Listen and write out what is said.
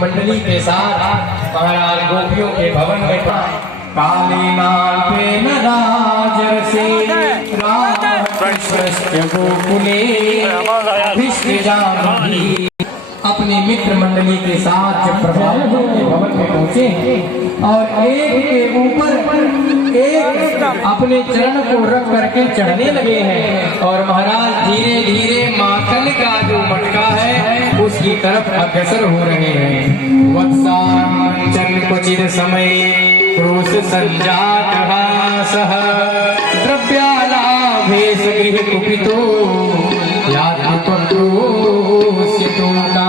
मंडली के साथ महाराज गोपियों के भवन में काली नाल राजर्षि कृष्ण गोकुले अपने मित्र मंडली के साथ जब प्रभावों के भवन में पहुंचे और एक के ऊपर एक अपने चरण को रख करके चढ़ने लगे हैं और महाराज धीरे धीरे माखन का जो मटका है उसकी तरफ अग्रसर हो रहे हैं। वत्सांचल क्वचित समय क्रोश संजात हासः द्रव्यालाभेश गृह कुपितो यात्रोस्यतोता